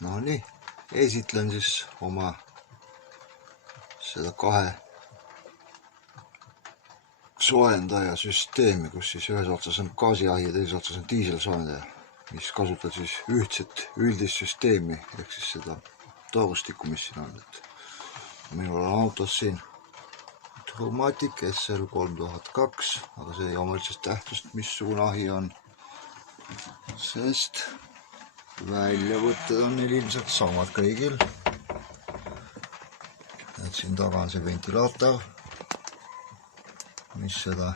No nii, esitlen siis oma seda kahe soojendaja süsteemi, kus siis ühes otsas on gaasiahi ja teises otsas on diiselsoojendaja, mis kasutab siis ühtset üldist süsteemi ehk siis seda torustikku, mis siin on. Minul on autos siin Trumatic SL 3002, aga see ei oma üldse tähtsust, missugune ahi on, sest väljavõtted on neil ilmselt samad kõigil. Et siin taga on see ventilaator, mis seda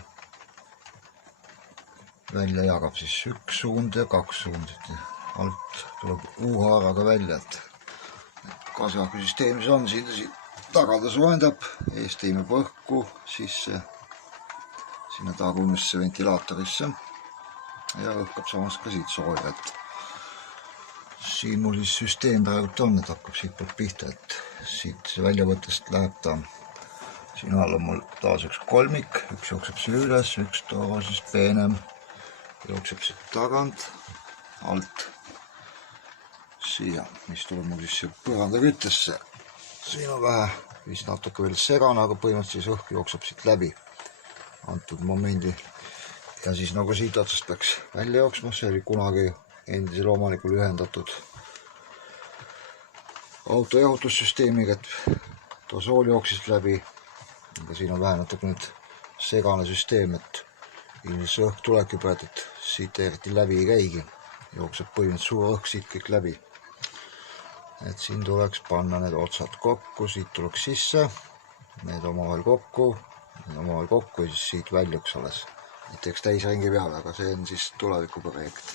välja jagab siis üks suund ja kaks suundit. Alt tuleb U-haaraga välja, et gaasiahjusüsteemis on siin taga ta soojendab, eest teeme põhku sisse sinna tagumisesse ventilaatorisse ja õhkab samas ka siit sooja. Siin mul siis süsteem praegult on, et hakkab siit poolt pihta, et siit väljavõttest läheb ta. Siin all on mul taas üks kolmik, üks jookseb siia üles, üks toorusest peenem jookseb siit tagant, alt siia, mis tuleb mul siis siia põrandaküttesse. Siin on vähe, vist natuke veel segane, aga põhimõtteliselt siis õhk jookseb siit läbi antud momendi. Ja siis nagu siit otsast peaks välja jooksma, see oli kunagi endisel omanikul ühendatud auto jahutussüsteemiga, et tosool jooksis läbi. Aga siin on vähe natuke nüüd segane süsteem, et ilmselt see õhk tulebki praegu, et siit eriti läbi ei käigi. Jookseb põhimõtteliselt suur õhk siit kõik läbi. Et siin tuleks panna need otsad kokku, siit tuleks sisse, need omavahel kokku ja siis siit väljuks alles. Et teeks täisringi peale, aga see on siis tulevikuprojekt.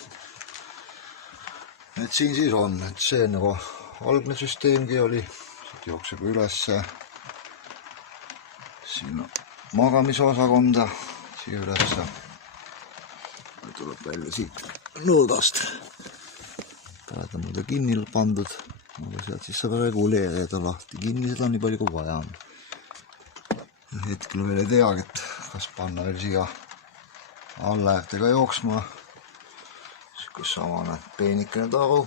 Et siin siis on, et see nagu algne süsteemgi oli, siit jookseb ülesse sinna magamisosakonda, siia ülesse. Tuleb välja siit nurgast. Praegu on mul ta kinni pandud, aga sealt siis saab reguleerida lahti kinni seda nii palju kui vaja on. Hetkel veel ei teagi, et kas panna veel siia allaäärtega jooksma. Kus samane peenikene taru,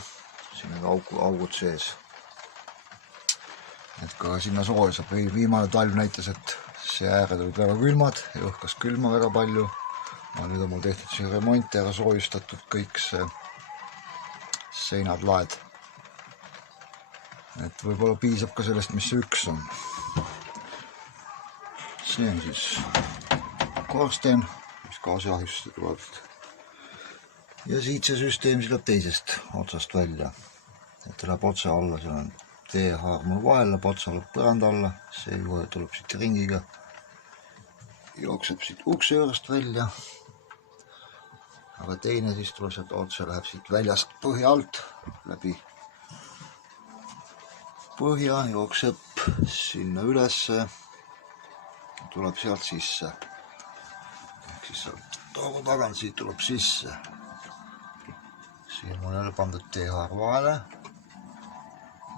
siin on augud sees. Et ka sinna sooja saab, viimane talv näitas, et see ääred olid väga külmad ja õhkas külma väga palju. Nüüd on mul tehtud siin remont ära soojustatud kõik see seinad, laed. Et võib-olla piisab ka sellest, mis see üks on. See on siis korsten, mis gaasiahjusse tuleb. Ja siit see süsteem läheb teisest otsast välja. Et läheb otse alla, seal on teehaar mul vahel, läheb otse alla põranda alla. See juhe tuleb siit ringiga. Jookseb siit ukse juurest välja. Aga teine siis tuleb sealt otse, läheb siit väljast põhja alt läbi põhja, jookseb sinna ülesse. Tuleb sealt sisse. Ehk siis sealt toogu tagant siit tuleb sisse. Siin mul jälle pandud teehaar vahele,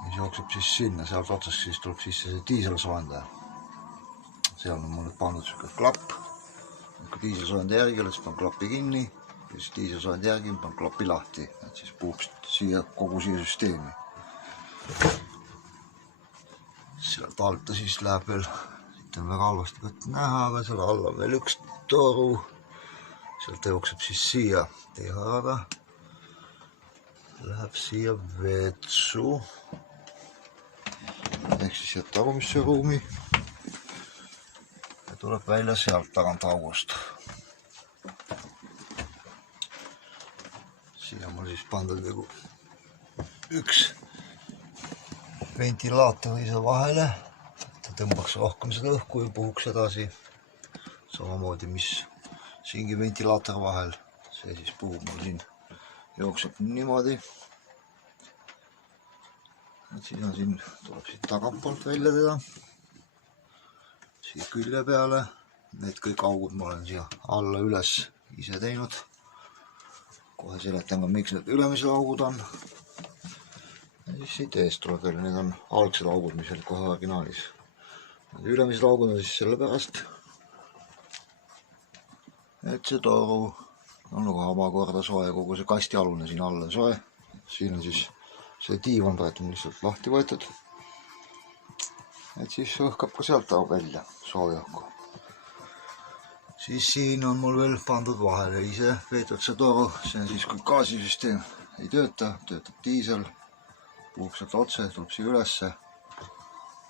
mis jookseb siis sinna, sealt otsast siis tuleb sisse see diiselsoojendaja. Seal on mul pandud selline klapp, kui diiselsoojendaja järgi, siis panen klappi kinni ja siis diiselsoojendaja järgi panen klappi lahti, et siis puhub siia kogu siia süsteemi. Sealt alt ta siis läheb veel, siit on väga halvasti võtta näha, aga seal alla on veel üks toru, sealt jookseb siis siia teehaaraga. Läheb siia vetsu, ehk siis siia tagumisse ruumi ja tuleb välja sealt tagant august. Siia on mul siis pandud üks ventilaator ise vahele, ta tõmbaks rohkem seda õhku ja puhuks edasi. Samamoodi, mis siingi ventilaator vahel, see siis puhub mul siin. Jookseb niimoodi. Et siis on siin, tuleb siit tagantpoolt välja teda. Siia külje peale. Need kõik augud ma olen siia alla üles ise teinud. Kohe seletan ka, miks need ülemised augud on. Ja siis siit eest tuleb veel, need on algsed augud, mis olid kohe originaalis. Need ülemised augud on siis selle pärast, et see toru on nagu omakorda soe, kogu see kastialune siin all on soe. Siin on siis see diivan praegu on lihtsalt lahti võetud. Et siis õhkab ka sealt välja soojõhku. Siis siin on mul veel pandud vahele ise veetud see toru, see on siis, kui gaasisüsteem ei tööta, töötab diisel, puhub sealt otse, tuleb siia ülesse,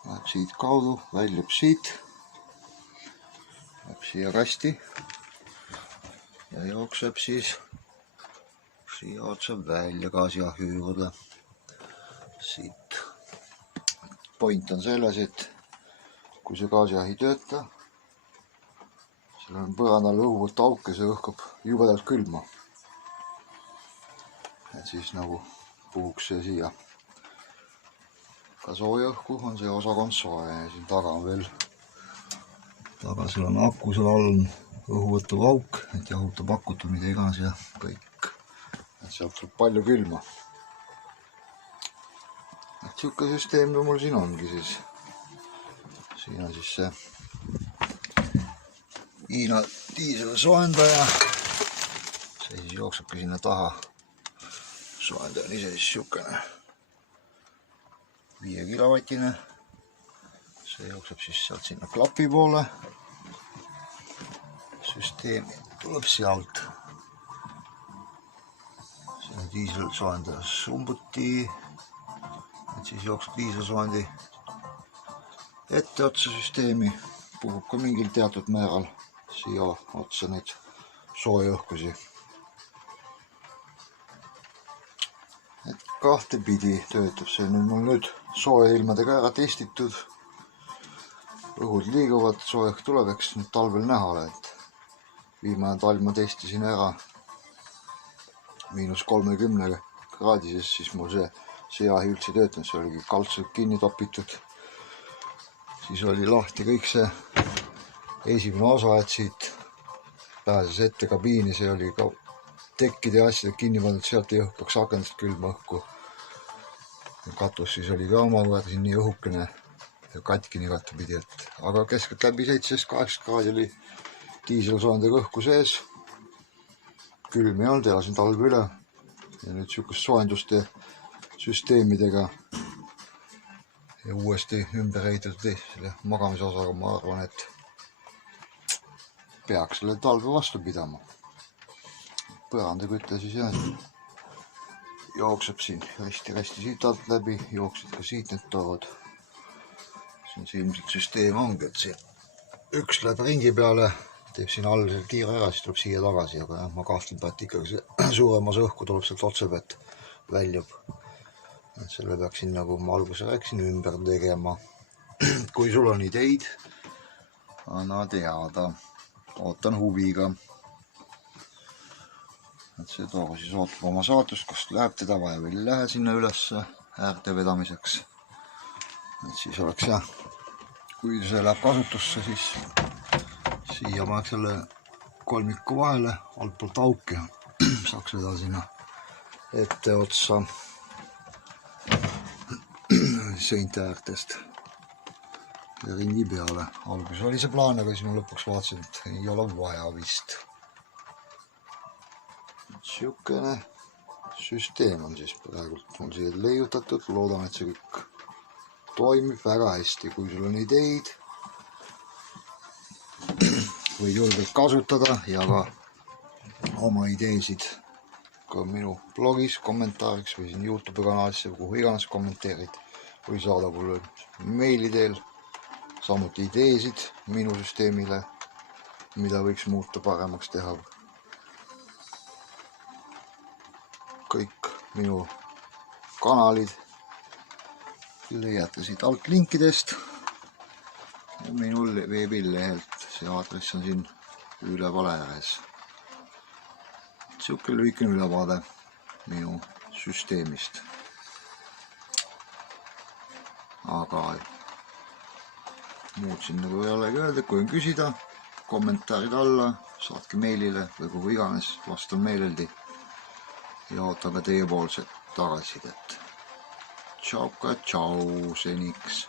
läheb siit kaudu, väljub siit, läheb siia kasti ja jookseb siis siia otse välja gaasiahju juurde. Siit. Point on selles, et kui see gaasiahi tööta, seal on põrandal õhuvõtt auk ja see õhkab jubedalt külma. Et siis nagu puhuks see siia ka soojõhku, on see osakond soe ja siin taga on veel, taga seal on aku, seal all on õhuvõttuv auk, et jahutab akut või mida iganes ja kõik. Et sealt tuleb palju külma. Et siuke süsteem mul siin ongi siis. Siin on siis see Hiina diisel soojendaja. See siis jooksebki sinna taha. Soojendaja on ise siis siukene 5 kilovatine. See jookseb siis sealt sinna klapi poole. Süsteem tuleb sealt. See on diisel soojendaja sumbuti. Et siis jookseb diiselsoojendi etteotsa süsteemi, puhub ka mingil teatud määral siia otsa neid soojõhkusi. Et kahtepidi töötab see nüüd sooja ilmadega ära testitud. Õhud liiguvad, soojõhk tuleb, eks nüüd talvel näha ole, et viimane talv ma testisin ära -30 kraadises, siis mul see jahi üldse töötanud, see oligi kaltselt kinni topitud. Siis oli lahti kõik see esimene osa, et siit pääses ette kabiini, see oli ka tekkide ja asjadega kinni pandud, sealt ei õhkaks akendust külma õhku. Katus siis oli ka omakorda siin nii õhukene ja katkini kattepidi, et aga keskelt läbi 17-18 kraadi oli diiselsoojendaga õhku sees. Külm ei olnud, elasin talve üle ja nüüd siukest soojenduste süsteemidega ja uuesti ümber ehitatud selle magamise osaga, ma arvan, et peaks selle talve vastu pidama. Põrandaküte siis jah, jookseb siin hästi siit alt läbi, jooksid ka siit need torud. Siin see ilmselt süsteem ongi, et see üks läheb ringi peale, teeb siin all selle tiire ära, siis tuleb siia tagasi, aga jah, ma kahtlen, et ikkagi see suurem osa õhku tuleb sealt otse pealt väljub. Et selle peaksin, nagu ma alguses rääkisin, ümber tegema. Kui sul on ideid, anna teada. Ootan huviga. Et see toru siis ootab oma saatust, kas läheb teda vaja või ei lähe sinna ülesse äärte vedamiseks. Et siis oleks jah, kui see läheb kasutusse, siis siia paneks selle kolmiku vahele, altpoolt auk ja saaks vedada sinna ette otsa seinte äärtest ja ringi peale. Alguses oli see plaan, aga siis ma lõpuks vaatasin, et ei ole vaja vist. Siukene süsteem on siis praegult mul siia leiutatud. Loodan, et see kõik toimib väga hästi. Kui sul on ideid, võid julgelt kasutada ja ka oma ideesid ka minu blogis kommentaariks või siin YouTube kanalisse või kuhu iganes kommenteerid või saada mulle meili teel samuti ideesid minu süsteemile, mida võiks muuta paremaks teha. Kõik minu kanalid leiate siit alt linkidest ja minu veebilehelt, see aadress on siin üleval ääres. Siuke lühikene ülevaade minu süsteemist. Aga muud siin nagu ei olegi öelda, kui on küsida, kommentaarid alla, saatke meilile või kuhu iganes, vastan meeleldi ja ootan ka teiepoolset tagasisidet. Tšau, seniks.